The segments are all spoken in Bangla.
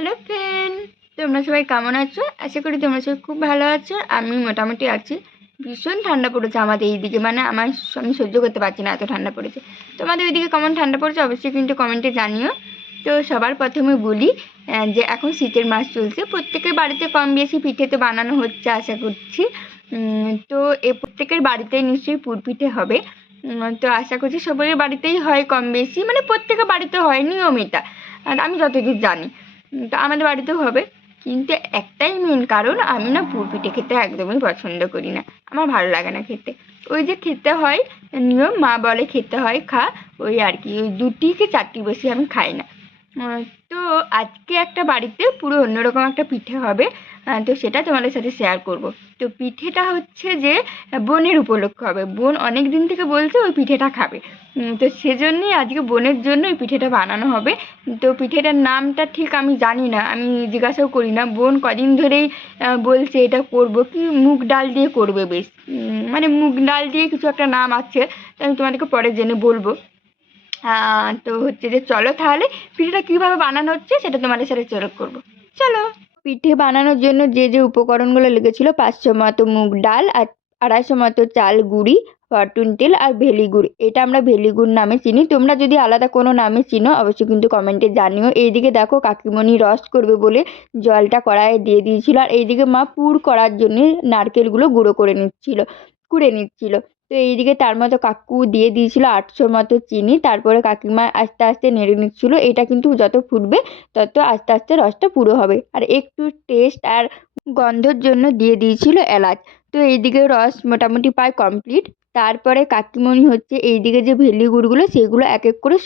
হ্যালো ফ্রেন্ড, তোমরা সবাই কেমন আছো? আশা করি তোমরা সবাই খুব ভালো আছো। আমি মোটামুটি আছি। ভীষণ ঠান্ডা পড়েছে আমাদের এইদিকে, মানে আমি সহ্য করতে পারছি না, এত ঠান্ডা পড়েছে। তোমাদের ওইদিকে কেমন ঠান্ডা পড়েছে অবশ্যই কিন্তু কমেন্টে জানিও। তো সবার প্রথমে বলি যে এখন শীতের মাস চলছে, প্রত্যেকের বাড়িতে কম বেশি পিঠে তো বানানো হচ্ছে আশা করছি। তো প্রত্যেকের বাড়িতেই নিশ্চয়ই পুর পিঠে হবে। তো আশা করছি সবাই বাড়িতেই হয় কম বেশি, মানে প্রত্যেকের বাড়িতে হয় নিয়ম এটা, আর আমি যতদূর জানি। তো আমাদের বাড়িতেও হবে, কিন্তু একটাই মেন কারণ, আমি না পুর পিঠে খেতে একদমই পছন্দ করি না। আমার ভালো লাগে না খেতে। ওই যে খেতে হয় নিয়ম, মা বলে খেতে হয় খা, ওই আর কি, ওই 2টি কি 4টি বেশি আমি খাই না। তো আজকে একটা বাড়িতে পুরো অন্যরকম একটা পিঠে হবে। তো সেটা তোমাদের সাথে শেয়ার করব। তো পিঠেটা হচ্ছে যে বোনের উপলক্ষ হবে, বোন অনেক দিন থেকে বলছে ওই পিঠেটা খাবে। তো সেজন্যই আজকে বোনের জন্য ওই পিঠেটা বানানো হবে। তো পিঠেটার নামটা ঠিক আমি জানি না, আমি জিজ্ঞাসাও করি না। বোন কদিন ধরেই বলছে এটা করব, কি মুগ ডাল দিয়ে করবে বেশ, মানে মুগ ডাল দিয়ে কিছু একটা নাম আছে, তো আমি তোমাদেরকে পরে জেনে বলবো। তো হচ্ছে যে চলো তাহলে পিঠেটা কীভাবে বানানো হচ্ছে সেটা তোমাদের সাথে শেয়ার করবো। চলো। পিঠে বানানোর জন্য যে যে উপকরণগুলো লেগেছিল, 500 মতো মুগ ডাল আর 250 মতো চাল গুঁড়ি, ফরচুন তেল আর ভেলি গুড়। এটা আমরা ভেলি গুড় নামে চিনি, তোমরা যদি আলাদা কোনো নামে চিনো অবশ্যই কিন্তু কমেন্টে জানিও। এইদিকে দেখো কাকিমণি রস করবে বলে জলটা কড়াইয়ে দিয়ে দিয়েছিল, আর এইদিকে মা পুর করার জন্য নারকেলগুলো কুড়ে নিচ্ছিল। তো এইদিকে তার মতো কাকু দিয়ে দিয়েছিল 800 মতো চিনি, তারপরে কাকিমা আস্তে আস্তে নেড়ে নিচ্ছিল। এটা কিন্তু যত ফুটবে তত আস্তে আস্তে রসটা পুরো হবে। আর একটু টেস্ট আর গন্ধর জন্য দিয়ে দিয়েছিল এলাচ। তো এইদিকে রস মোটামুটি প্রায় কমপ্লিট। তারপরে কাকিমণি হচ্ছে এইদিকে যে ভেলি গুড়গুলো সেগুলো এক এক করে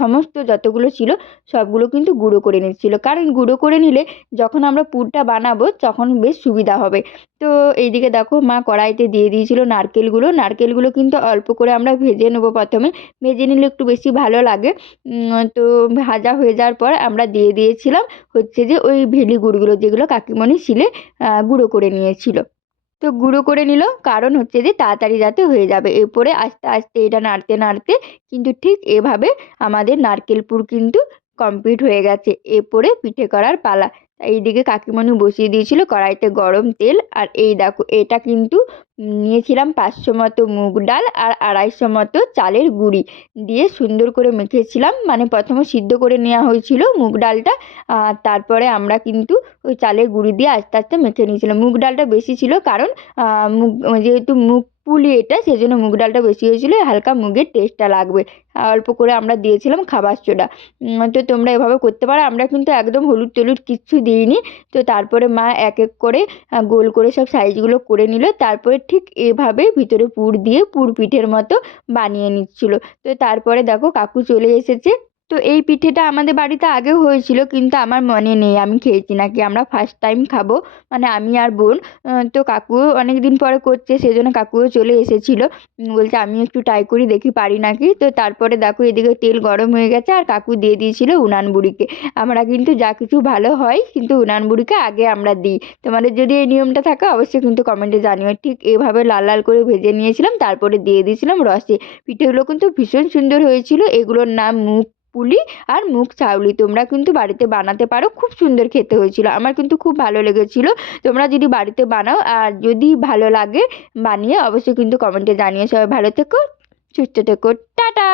সমস্ত যতগুলো ছিল সবগুলো কিন্তু গুঁড়ো করে নিচ্ছিল, কারণ গুঁড়ো করে নিলে যখন আমরা পুরটা বানাবো তখন বেশ সুবিধা হবে। তো এইদিকে দেখো মা কড়াইতে দিয়ে দিয়েছিল নারকেলগুলো কিন্তু অল্প করে আমরা ভেজে নেবো প্রথমে, ভেজে নিলে একটু বেশি ভালো লাগে। তো ভাজা হয়ে যাওয়ার পর আমরা দিয়ে দিয়েছিলাম হচ্ছে যে ওই ভেলি গুড়গুলো, যেগুলো কাকিমণি শিলে গুঁড়ো করে নিয়েছিল। তো গুঁড়ো করে নিল, কারণ হচ্ছে যে তাড়াতাড়ি যাতে হয়ে যাবে। এরপরে আস্তে আস্তে এটা নাড়তে নাড়তে কিন্তু ঠিক এভাবে আমাদের নারকেল পুর কিন্তু কমপ্লিট হয়ে গেছে। এরপরে পিঠে করার পালা। এইদিকে কাকিমণি বসিয়ে দিয়েছিল কড়াইতে গরম তেল, আর এই দেখো এটা কিন্তু নিয়েছিলাম 500 মতো মুগ ডাল আর 250 মতো চালের গুঁড়ি দিয়ে সুন্দর করে মেখেছিলাম, মানে প্রথমে সিদ্ধ করে নেওয়া হয়েছিল মুগ ডালটা, তারপরে আমরা কিন্তু ওই চালের গুঁড়ি দিয়ে আস্তে আস্তে মেখে নিয়েছিলাম। মুগ ডালটা বেশি ছিল, কারণ যেহেতু মুগ পুলি এটা, সেজন্য মুগ ডালটা বেশি হয়েছিল, হালকা মুগের টেস্টটা লাগবে। অল্প করে আমরা দিয়েছিলাম খাবার সোডা। তো তোমরা এভাবে করতে পারো, আমরা কিন্তু একদম হলুদ টলুদ কিচ্ছু দিইনি। তো তারপরে মা এক এক করে গোল করে সব সাইজগুলো করে নিল, তারপরে ঠিক এভাবে ভিতরে পুর দিয়ে পুর পিঠের মতো বানিয়ে নিচ্ছিল। তো তারপরে দেখো কাকু চলে এসেছে। তো এই পিঠেটা আমাদের বাড়িতে আগেও হয়েছিল, কিন্তু আমার মনে নেই আমি খেয়েছি নাকি, আমরা ফার্স্ট টাইম খাবো, মানে আমি আর বোন। তো কাকু অনেক দিন পরে করছে, সেজন্য কাকুও চলে এসেছিল, বলছে আমি একটু ট্রাই করি দেখি পারি নাকি। তো তারপরে দেখো এদিকে তেল গরম হয়ে গেছে, আর কাকু দিয়ে দিয়েছিল উনান বুড়িকে। আমরা কিন্তু যা কিছু ভালো হয় কিন্তু উনান বুড়িকে আগে আমরা দিই। তোমাদের যদি এই নিয়মটা থাকে অবশ্যই কিন্তু কমেন্টে জানিও। ঠিক এভাবে লাল লাল করে ভেজে নিয়েছিলাম, তারপরে দিয়ে দিয়েছিলাম রসে। পিঠেগুলো কিন্তু ভীষণ সুন্দর হয়েছিল। এগুলোর নাম মুগ পুলি আর মুগ চাউলি। তোমরা কিন্তু বাড়িতে বানাতে পারো, খুব সুন্দর খেতে হয়েছিল, আমার কিন্তু খুব ভালো লেগেছিল। তোমরা যদি বাড়িতে বানাও, আর যদি ভালো লাগে বানিয়ে অবশ্যই কিন্তু কমেন্টে জানিয়ে। সবাই ভালো থেকো, সুস্থ থেকো, টাটা।